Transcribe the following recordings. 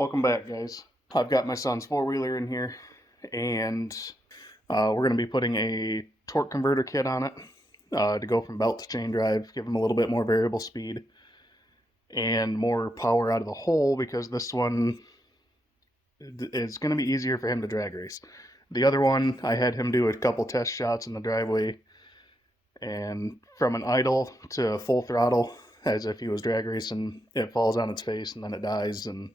Welcome back, guys. I've got my son's four-wheeler in here, and we're going to be putting a torque converter kit on it to go from belt to chain drive, give him a little bit more variable speed and more power out of the hole, because this one is going to be easier for him to drag race. The other one, I had him do a couple test shots in the driveway, and from an idle to full throttle, as if he was drag racing, it falls on its face and then it dies, and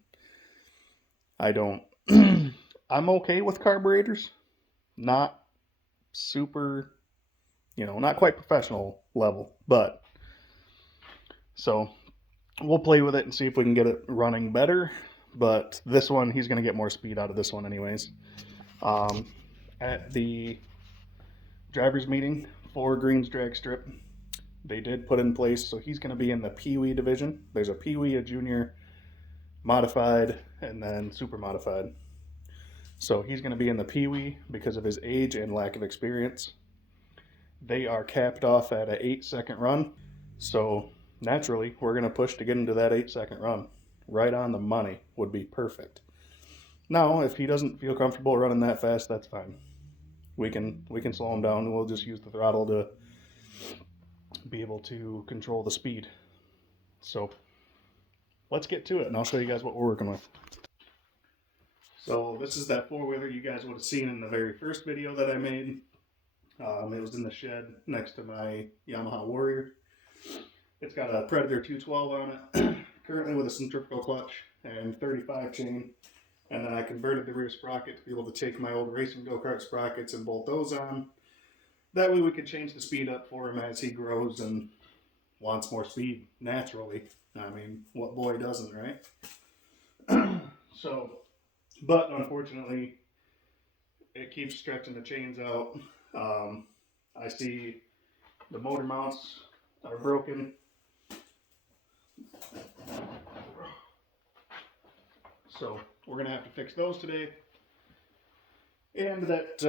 I don't. I'm okay with carburetors, not super, not quite professional level, but so we'll play with it and see if we can get it running better. But this one, he's going to get more speed out of this one, anyways. At the driver's meeting for Green's drag strip, they did put in place, so he's going to be in the PeeWee division. There's a PeeWee, a junior, modified, and then super modified. So he's going to be in the PeeWee because of his age and lack of experience. They are capped off at an 8-second run. So naturally, we're going to push to get into that 8-second run. Right on the money would be perfect. Now, if he doesn't feel comfortable running that fast, that's fine. We can slow him down. We'll just use the throttle to be able to control the speed. So let's get to it, and I'll show you guys what we're working with. So this is that four-wheeler you guys would have seen in the very first video that I made. It was in the shed next to my Yamaha Warrior. It's got a Predator 212 on it, currently with a centrifugal clutch and 35 chain. And then I converted the rear sprocket to be able to take my old racing go-kart sprockets and bolt those on. That way we could change the speed up for him as he grows and wants more speed naturally. I mean, what boy doesn't, right? But unfortunately, it keeps stretching the chains out. I see the motor mounts are broken. So we're going to have to fix those today. And that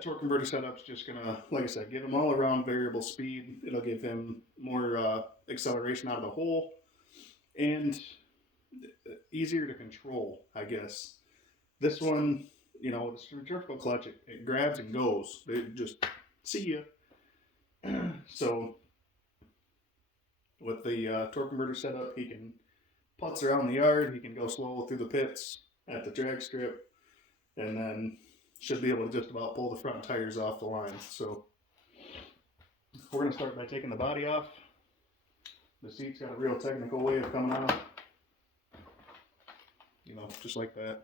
torque converter setup is just going to, like I said, give him all around variable speed. It'll give him more acceleration out of the hole and easier to control, I guess. This one, the centrifugal clutch, it grabs and goes. It just, see ya. So with the torque converter setup, he can putz around the yard, he can go slow through the pits at the drag strip, and then should be able to just about pull the front tires off the line. So we're going to start by taking the body off. The seat's got a real technical way of coming off, just like that.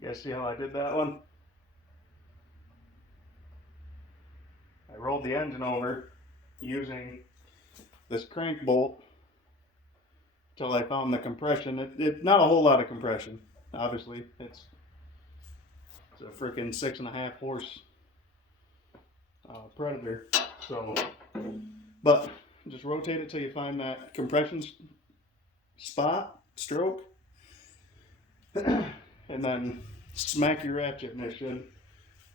You guys see how I did that one? I rolled the engine over using this crank bolt till I found the compression. It not a whole lot of compression, obviously. It's a freaking 6.5 horse Predator. So, but just rotate it till you find that compression spot, stroke, and then smack your ratchet, and it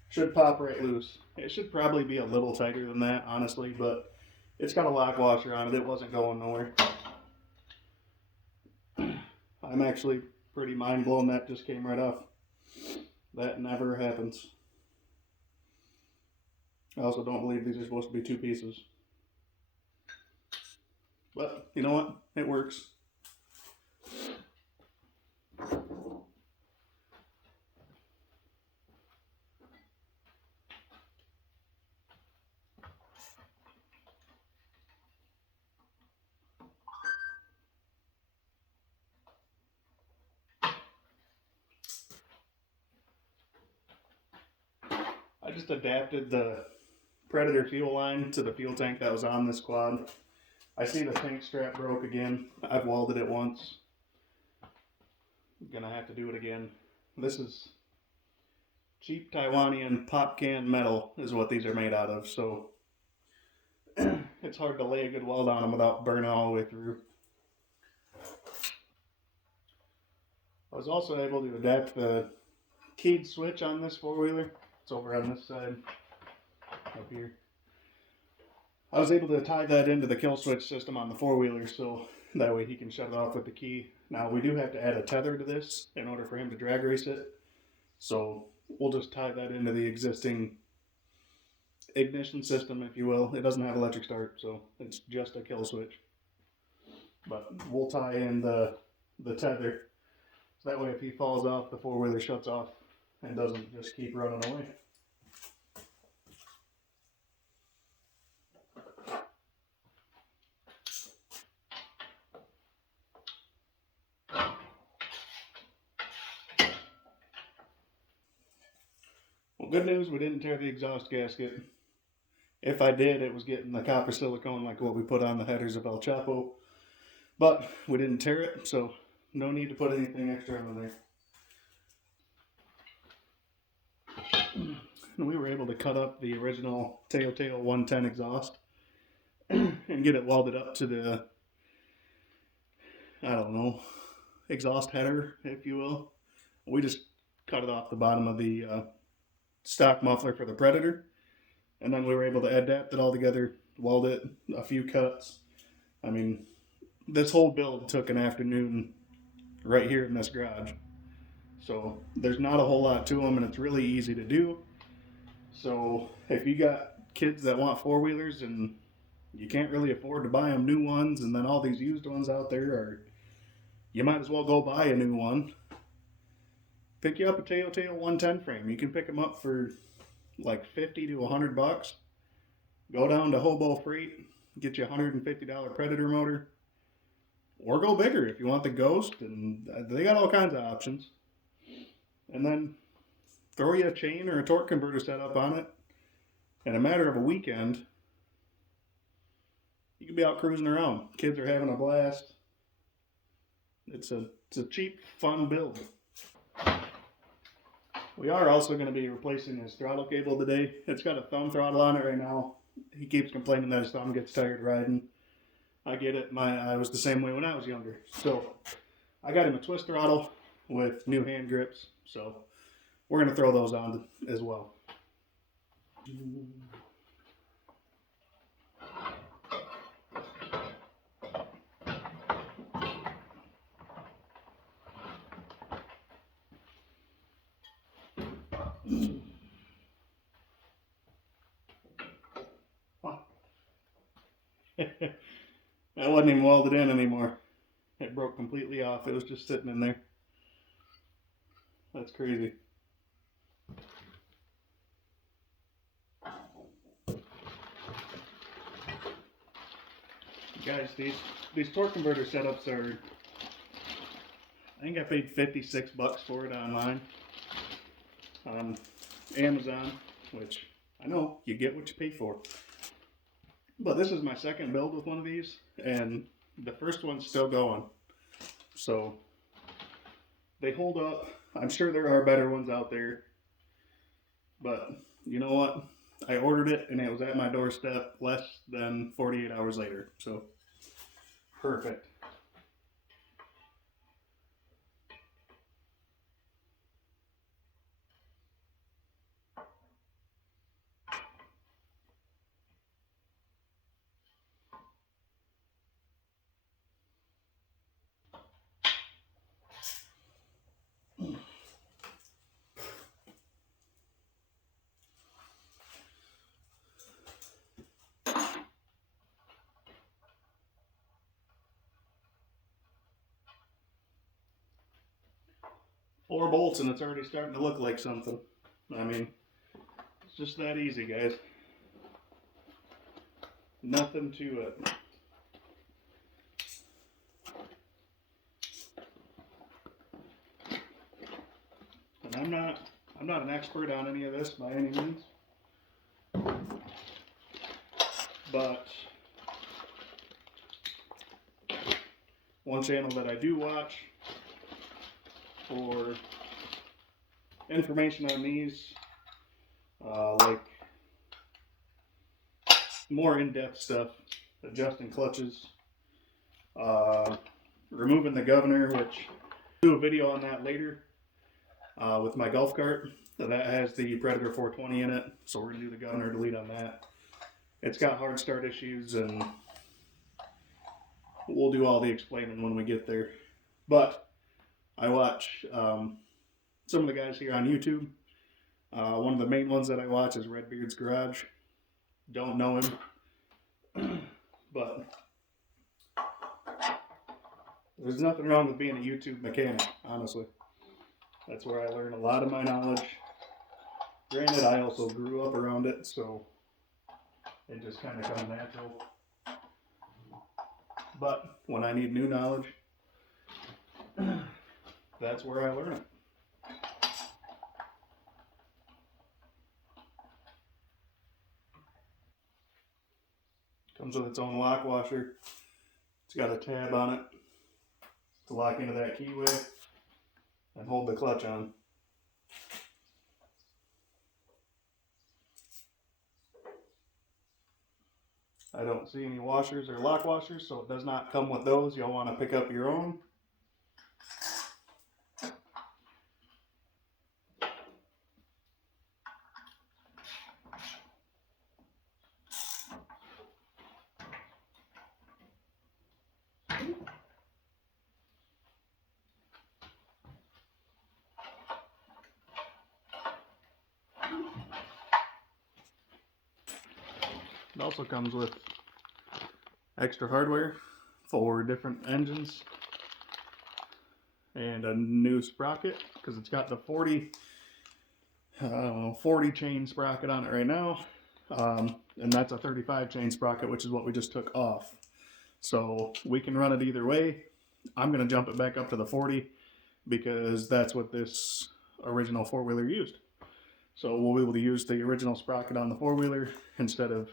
should pop right loose. It should probably be a little tighter than that, honestly, but it's got a lock washer on it. It wasn't going nowhere. I'm actually pretty mind blown that just came right off. That never happens. I also don't believe these are supposed to be two pieces. But you know what? It works. I just adapted the Predator fuel line to the fuel tank that was on this quad. I see the tank strap broke again. I've welded it once. I'm gonna have to do it again. This is cheap Taiwanian pop can metal is what these are made out of, so it's hard to lay a good weld on them without burning all the way through. I was also able to adapt the keyed switch on this four-wheeler. It's over on this side, up here. I was able to tie that into the kill switch system on the four-wheeler, so that way he can shut it off with the key. Now we do have to add a tether to this in order for him to drag race it, so we'll just tie that into the existing ignition system, if you will. It doesn't have electric start, so it's just a kill switch. But we'll tie in the tether, so that way if he falls off, the four-wheeler shuts off and doesn't just keep running away. Well, good news, we didn't tear the exhaust gasket. If I did, it was getting the copper silicone like what we put on the headers of El Chapo. But we didn't tear it, so no need to put anything extra on there. And we were able to cut up the original Teo 110 exhaust and get it welded up to the, I don't know, exhaust header, if you will. We just cut it off the bottom of the stock muffler for the Predator, and then we were able to adapt it all together, weld it, a few cuts. I mean, this whole build took an afternoon right here in this garage. So there's not a whole lot to them, and it's really easy to do. So if you got kids that want four-wheelers and you can't really afford to buy them new ones, and then all these used ones out there are, you might as well go buy a new one. Pick you up a Teo 110 frame. You can pick them up for like 50 to 100 bucks. Go down to Hobo Freight, get you a $150 Predator motor, or go bigger if you want the Ghost, and they got all kinds of options. And then throw you a chain or a torque converter setup on it. In a matter of a weekend, you can be out cruising around. Kids are having a blast. It's a cheap, fun build. We are also going to be replacing his throttle cable today. It's got a thumb throttle on it right now. He keeps complaining that his thumb gets tired riding. I get it. I was the same way when I was younger. So I got him a twist throttle with new hand grips. So we're going to throw those on as well. That wasn't even welded in anymore. It broke completely off. It was just sitting in there. That's crazy. Guys, these torque converter setups are, I think I paid 56 bucks for it online on Amazon, which I know you get what you pay for. But this is my second build with one of these, and the first one's still going. So they hold up. I'm sure there are better ones out there, but you know what? I ordered it and it was at my doorstep less than 48 hours later. So perfect. 4 bolts and it's already starting to look like something. I mean, it's just that easy, guys. Nothing to it. And I'm not an expert on any of this by any means. But one channel that I do watch for information on these, like more in-depth stuff, adjusting clutches, removing the governor, which I'll do a video on that later with my golf cart. That has the Predator 420 in it, so we're going to do the governor delete on that. It's got hard start issues, and we'll do all the explaining when we get there. But I watch some of the guys here on YouTube. One of the main ones that I watch is Redbeard's Garage. Don't know him, but there's nothing wrong with being a YouTube mechanic, honestly. That's where I learn a lot of my knowledge. Granted, I also grew up around it, so it just kind of comes natural. But when I need new knowledge, that's where I learn it. Comes with its own lock washer. It's got a tab on it to lock into that keyway and hold the clutch on. I don't see any washers or lock washers, so it does not come with those. You'll want to pick up your own. It also comes with extra hardware for different engines and a new sprocket, because it's got the 40 chain sprocket on it right now, and that's a 35 chain sprocket, which is what we just took off. So we can run it either way. I'm going to jump it back up to the 40 because that's what this original four-wheeler used. So we'll be able to use the original sprocket on the four-wheeler instead of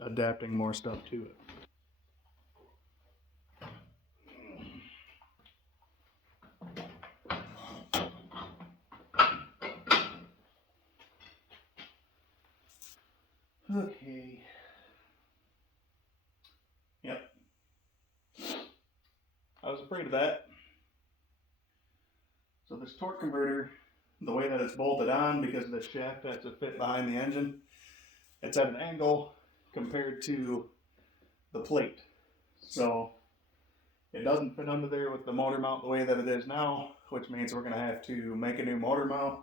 adapting more stuff to it. Okay. Yep. I was afraid of that. So this torque converter, the way that it's bolted on, because of the shaft has to fit behind the engine, it's at an angle compared to the plate. So it doesn't fit under there with the motor mount the way that it is now, which means we're going to have to make a new motor mount,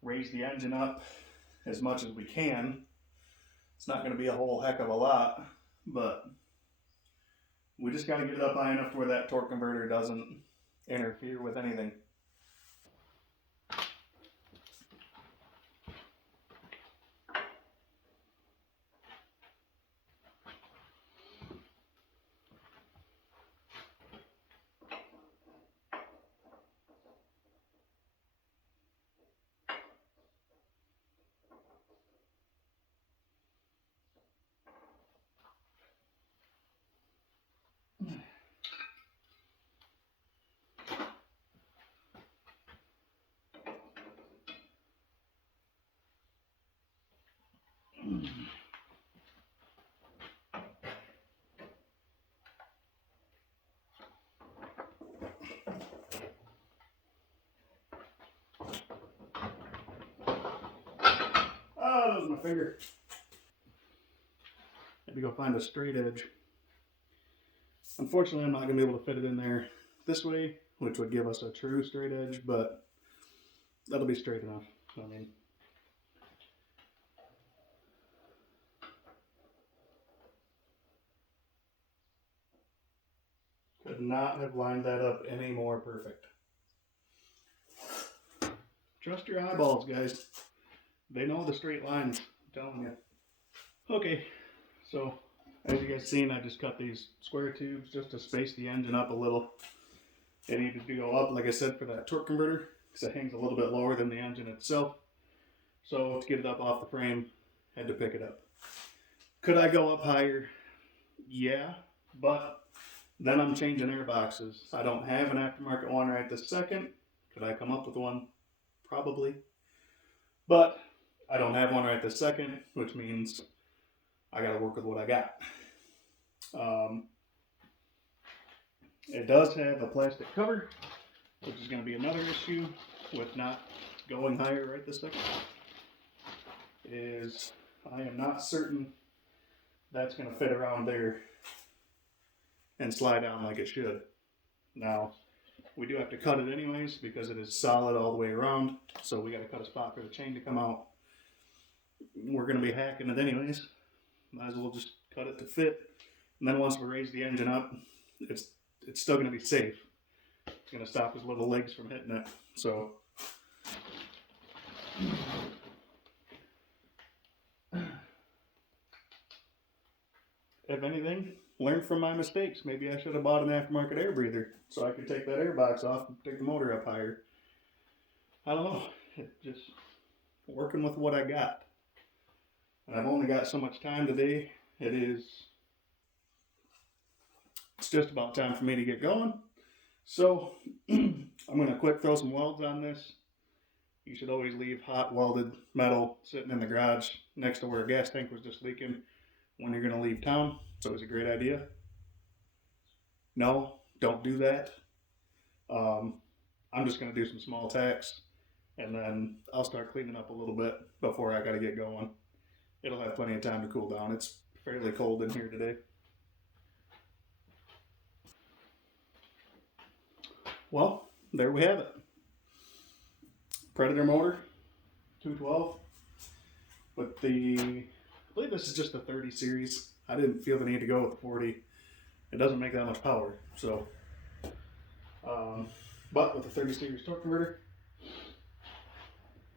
raise the engine up as much as we can. It's not going to be a whole heck of a lot, but we just got to get it up high enough to where that torque converter doesn't interfere with anything. Oh, that was my finger. Had to go find a straight edge. Unfortunately, I'm not going to be able to fit it in there this way, which would give us a true straight edge, but that'll be straight enough. I mean, could not have lined that up any more perfect. Trust your eyeballs, guys. They know the straight lines, I'm telling you. Okay, so as you guys seen, I just cut these square tubes just to space the engine up a little. They needed to go up, like I said, for that torque converter, because it hangs a little bit lower than the engine itself. So to get it up off the frame, had to pick it up. Could I go up higher? Yeah, but then I'm changing air boxes. I don't have an aftermarket one right this second. Could I come up with one? Probably. But I don't have one right this second, which means I got to work with what I got. It does have a plastic cover, which is going to be another issue with not going higher right this second. Is I am not certain that's going to fit around there and slide down like it should. Now, we do have to cut it anyways because it is solid all the way around, so we got to cut a spot for the chain to come out. We're going to be hacking it anyways. Might as well just cut it to fit. And then once we raise the engine up, it's still going to be safe. It's going to stop his little legs from hitting it. So, if anything, learn from my mistakes. Maybe I should have bought an aftermarket air breather so I could take that air box off and take the motor up higher. I don't know. Just working with what I got. And I've only got so much time today. It's just about time for me to get going. So I'm going to quick throw some welds on this. You should always leave hot welded metal sitting in the garage next to where a gas tank was just leaking when you're going to leave town. It's always a great idea. No, don't do that. I'm just going to do some small tacks and then I'll start cleaning up a little bit before I got to get going. It'll have plenty of time to cool down. It's fairly cold in here today. Well, there we have it. Predator motor, 212. With I believe this is just the 30 series. I didn't feel the need to go with the 40. It doesn't make that much power, so. But with the 30 series torque converter,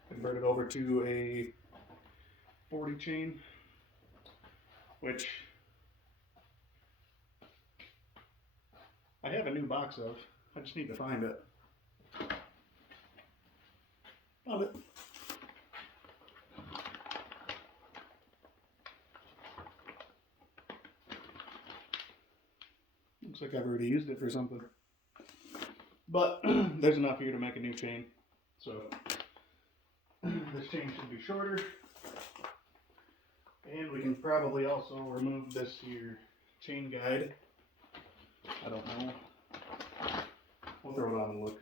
convert it over to a 40 chain, which I have a new box of. I just need to find it. Found it. Looks like I've already used it for something. But there's enough here to make a new chain. So this chain should be shorter. And we can probably also remove this here chain guide. I don't know. We'll throw it on and look.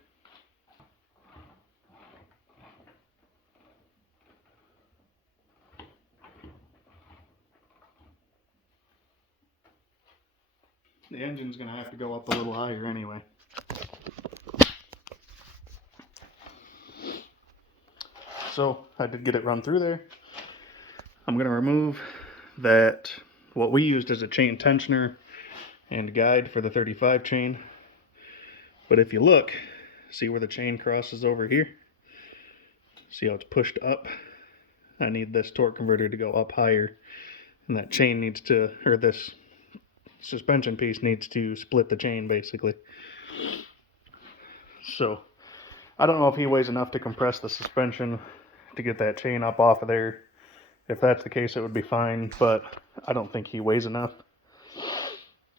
The engine's going to have to go up a little higher anyway. So I did get it run through there. I'm going to remove that, what we used as a chain tensioner and guide for the 35 chain. But if you look, see where the chain crosses over here? See how it's pushed up? I need this torque converter to go up higher. And that chain needs to, or this suspension piece needs to split the chain basically. So, I don't know if he weighs enough to compress the suspension to get that chain up off of there. If that's the case, it would be fine, but I don't think he weighs enough.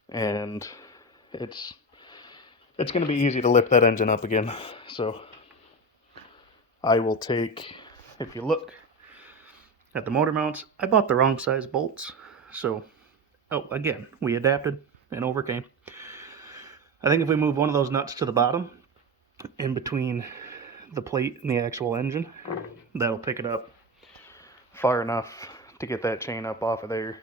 And it's going to be easy to lift that engine up again. So I will take, if you look at the motor mounts, I bought the wrong size bolts. So, again, we adapted and overcame. I think if we move one of those nuts to the bottom, in between the plate and the actual engine, that'll pick it up far enough to get that chain up off of there.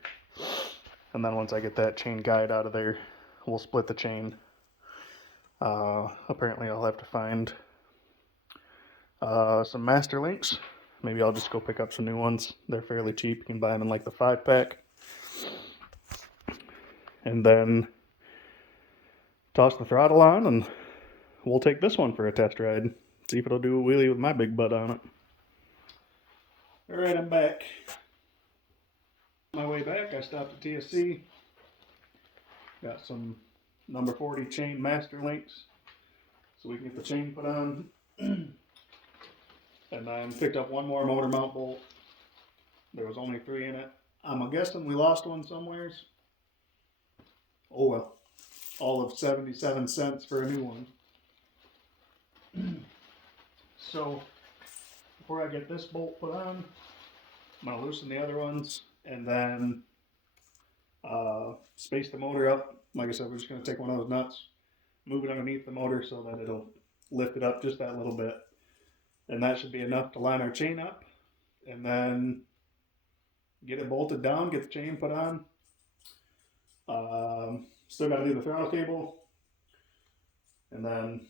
And then once I get that chain guide out of there, we'll split the chain. Apparently I'll have to find some master links. Maybe I'll just go pick up some new ones. They're fairly cheap. You can buy them in like the 5-pack. And then toss the throttle on and we'll take this one for a test ride. See if it'll do a wheelie with my big butt on it. Alright, I'm back. On my way back, I stopped at TSC. Got some number 40 chain master links so we can get the chain put on. And then picked up one more motor mount bolt. There was only 3 in it. I'm guessing we lost one somewheres. Oh well. All of 77 cents for a new one. So, before I get this bolt put on, I'm going to loosen the other ones and then space the motor up. Like I said, we're just going to take one of those nuts, move it underneath the motor so that it'll lift it up just that little bit. And that should be enough to line our chain up. And then get it bolted down, get the chain put on. Still got to do the throttle cable. And then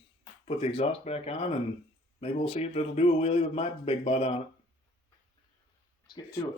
put the exhaust back on, and maybe we'll see if it'll do a wheelie with my big butt on it. Let's get to it.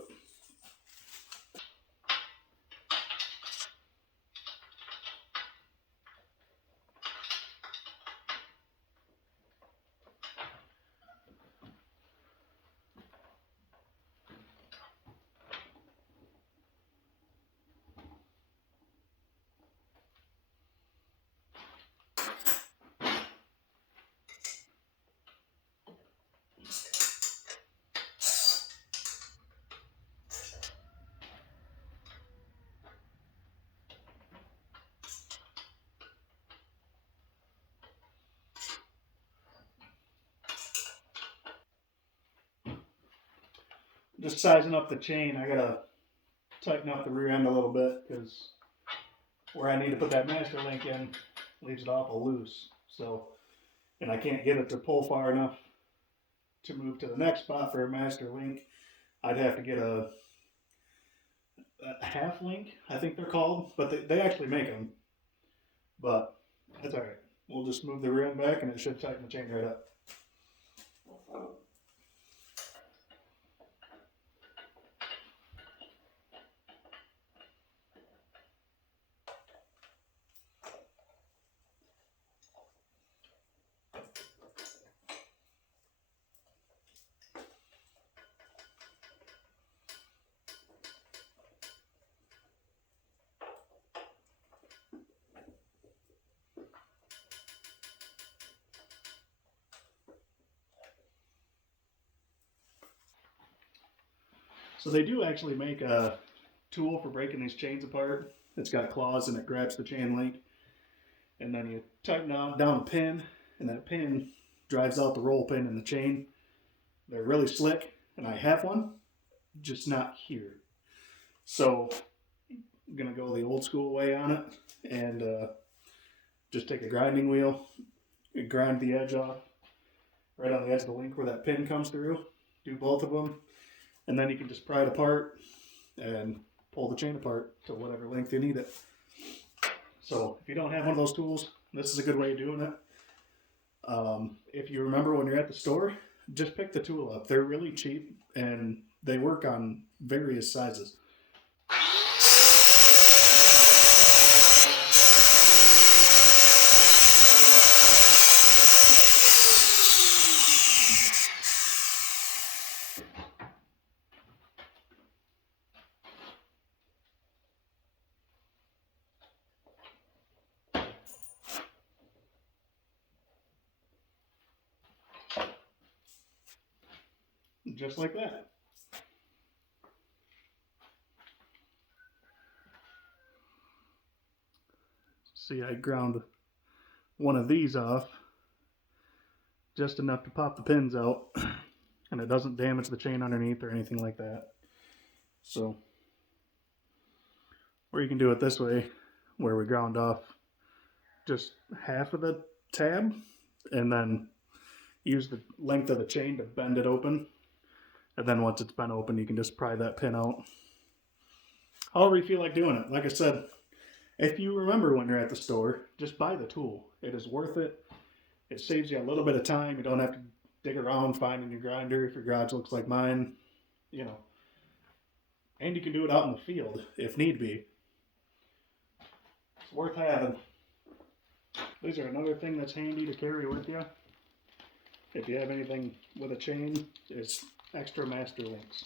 Just sizing up the chain, I gotta tighten up the rear end a little bit because where I need to put that master link in leaves it awful loose. So, and I can't get it to pull far enough to move to the next spot for a master link. I'd have to get a half link, I think they're called, but they actually make them. But that's all right. We'll just move the rear end back and it should tighten the chain right up. So they do actually make a tool for breaking these chains apart. It's got claws and it grabs the chain link. And then you tighten down a pin, and that pin drives out the roll pin in the chain. They're really slick, and I have one, just not here. So I'm gonna go the old school way on it and just take a grinding wheel and grind the edge off right on the edge of the link where that pin comes through. Do both of them, and then you can just pry it apart and pull the chain apart to whatever length you need it. So if you don't have one of those tools, this is a good way of doing it. If you remember when you're at the store, just pick the tool up. They're really cheap and they work on various sizes. Just like that. See, I ground one of these off just enough to pop the pins out, and it doesn't damage the chain underneath or anything like that. So, or you can do it this way, where we ground off just half of the tab, and then use the length of the chain to bend it open. And then once it's been open, you can just pry that pin out. However you feel like doing it. Like I said, if you remember when you're at the store, just buy the tool. It is worth it. It saves you a little bit of time. You don't have to dig around finding your grinder if your garage looks like mine, you know. And you can do it out in the field if need be. It's worth having. These are another thing that's handy to carry with you. if you have anything with a chain, it's extra master links.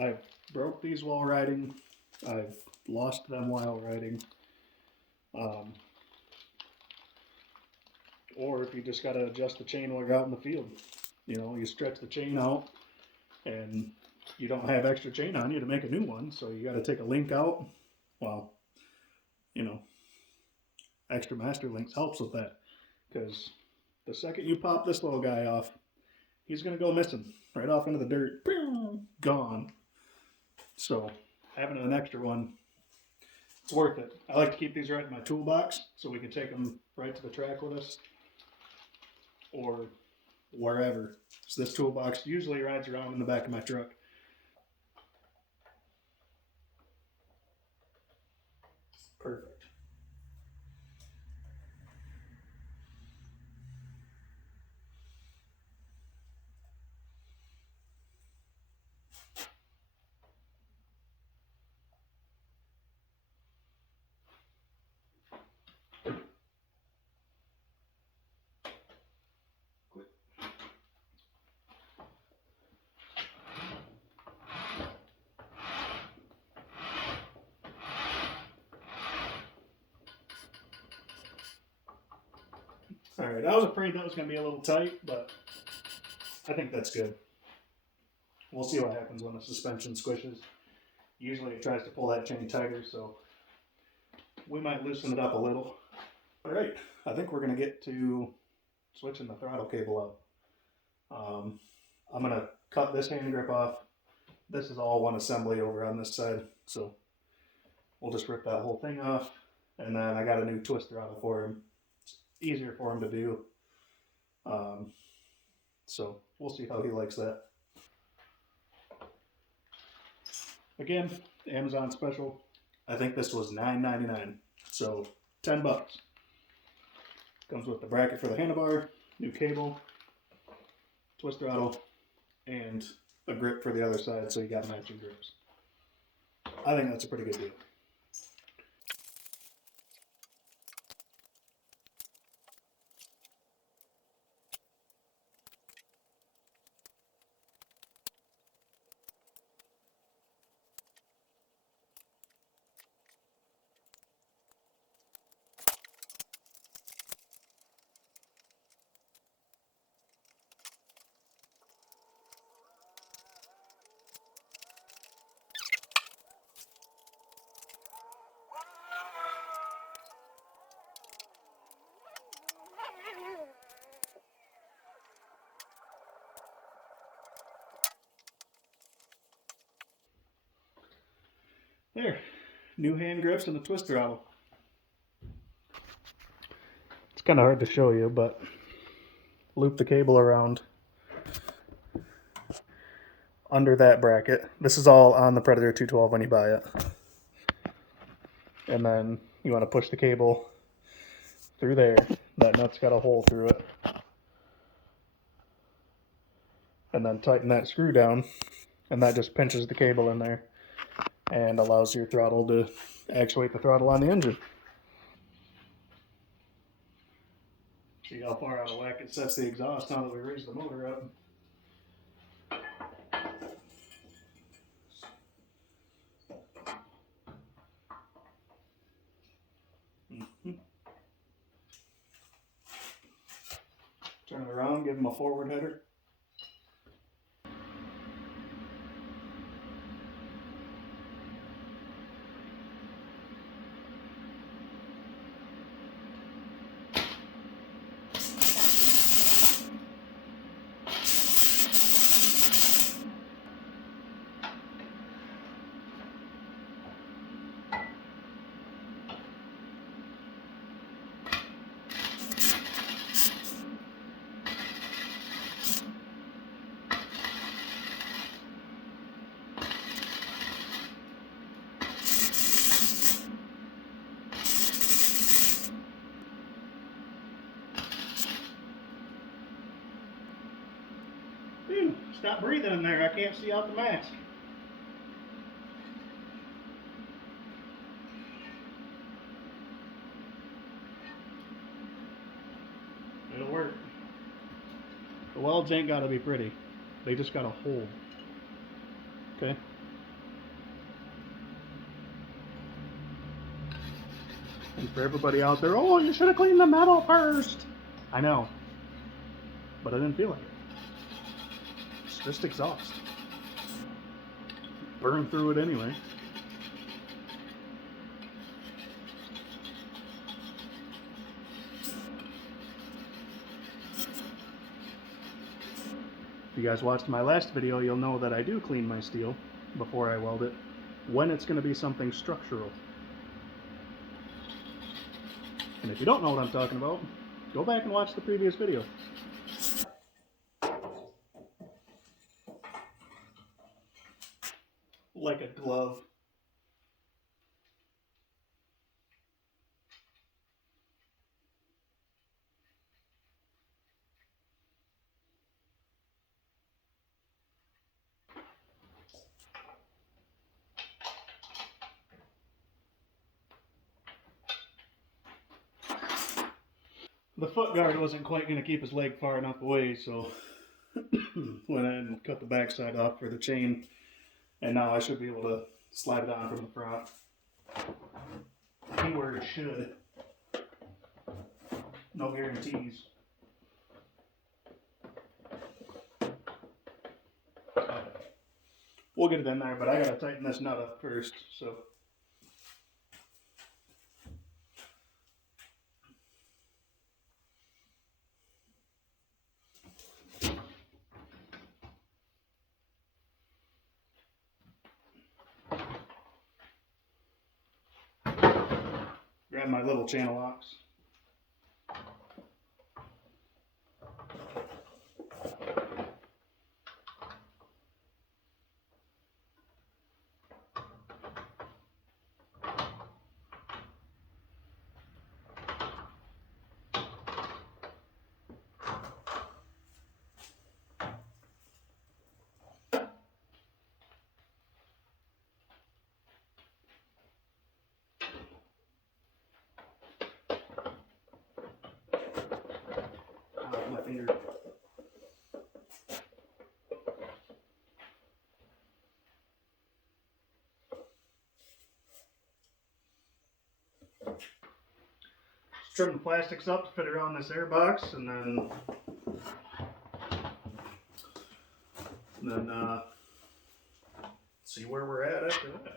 I've broke these while riding. I've lost them while riding. Or if you just gotta adjust the chain while you're out in the field. You know, you stretch the chain out and you don't have extra chain on you to make a new one, so you gotta take a link out. Well, you know, extra master links helps with that, because the second you pop this little guy off, he's gonna go missing right off into the dirt. Gone. So having an extra one, it's worth it. I like to keep these right in my toolbox so we can take them right to the track with us or wherever. So this toolbox usually rides around in the back of my truck. Perfect. Alright, I was afraid that was going to be a little tight, but I think that's good. We'll see what happens when the suspension squishes. Usually it tries to pull that chain tighter, so we might loosen it up a little. Alright, I think we're going to get to switching the throttle cable out. I'm going to cut this hand grip off. This is all one assembly over on this side, so we'll just rip that whole thing off. And then I got a new twist throttle for him. It's easier for him to do. So we'll see how he likes that. Again, Amazon special. I think this was $9.99, so $10. Comes with the bracket for the handlebar, new cable, twist throttle, and a grip for the other side, so you got matching grips. I think that's a pretty good deal. There, new hand grips and the twist throttle. It's kind of hard to show you, but loop the cable around under that bracket. This is all on the Predator 212 when you buy it. And then you want to push the cable through there. That nut's got a hole through it. And then tighten that screw down, and that just pinches the cable in there and allows your throttle to actuate the throttle on the engine. See how far out of whack it sets the exhaust now that we raised the motor up. Turn it around, give him a forward header. Whew, stop breathing in there, I can't see out the mask. It'll work. The welds ain't gotta be pretty. They just gotta hold. Okay? And for everybody out there, oh, you should have cleaned the metal first. I know. But I didn't feel like it. It's just exhaust. Burn through it anyway. If you guys watched my last video, you'll know that I do clean my steel before I weld it when it's going to be something structural. And if you don't know what I'm talking about, go back and watch the previous video. Like a glove. The foot guard wasn't quite going to keep his leg far enough away, so went ahead and cut the backside off for the chain, and now I should be able to slide it on from the front. Keyword should. No guarantees. We'll get it in there, but I gotta tighten this nut up first, so. Grab my little channel locks. My finger. Just trim the plastics up to fit around this air box, and then see where we're at after that.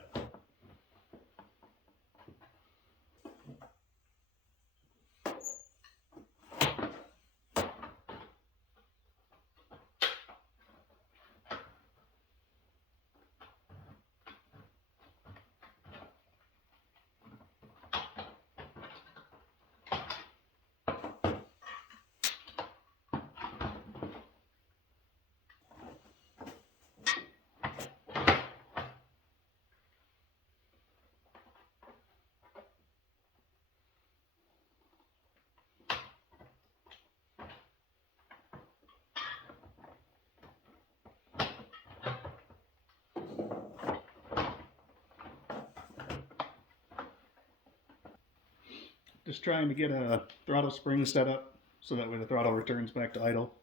Just trying to get a throttle spring set up so that way the throttle returns back to idle.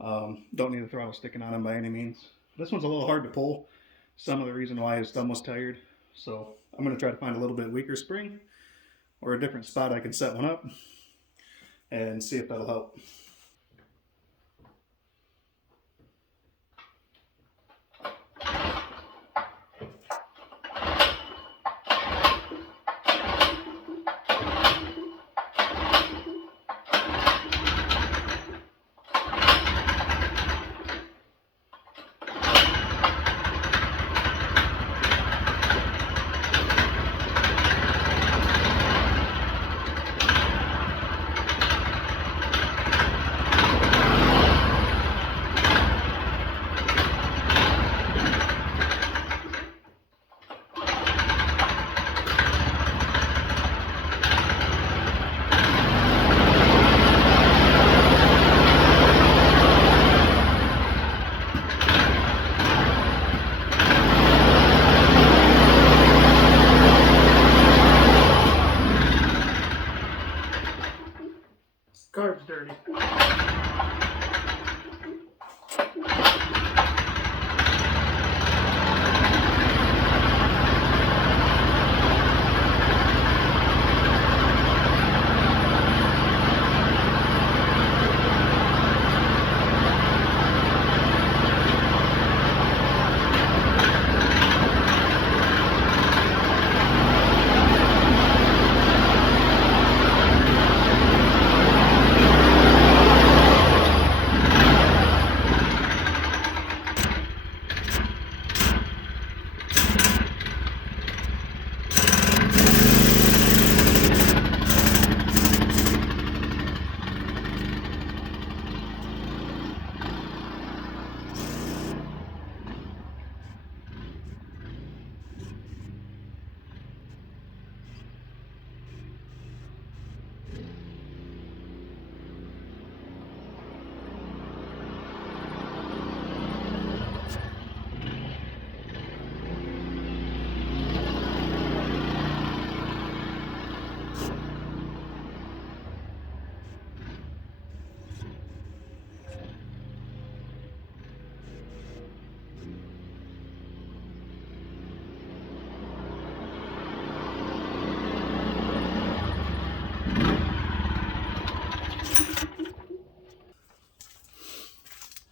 Don't need the throttle sticking on him by any means. This one's a little hard to pull. Some of the reason why his thumb was tired. So I'm going to try to find a little bit weaker spring or a different spot I can set one up and see if that'll help.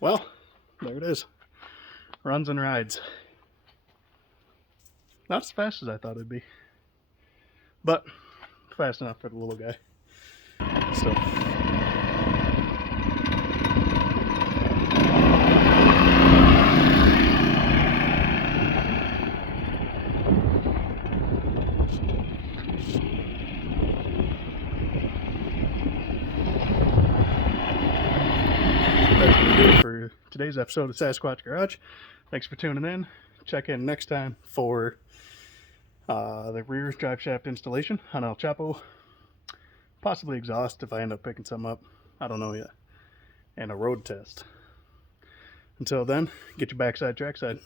well, there it is. Runs and rides. Not as fast as I thought it'd be, but fast enough for the little guy. So. That's going to do it for today's episode of Sasquatch Garage. Thanks for tuning in. Check in next time for the rear drive shaft installation on El Chapo. Possibly exhaust if I end up picking some up. I don't know yet. And a road test. Until then, get your backside trackside.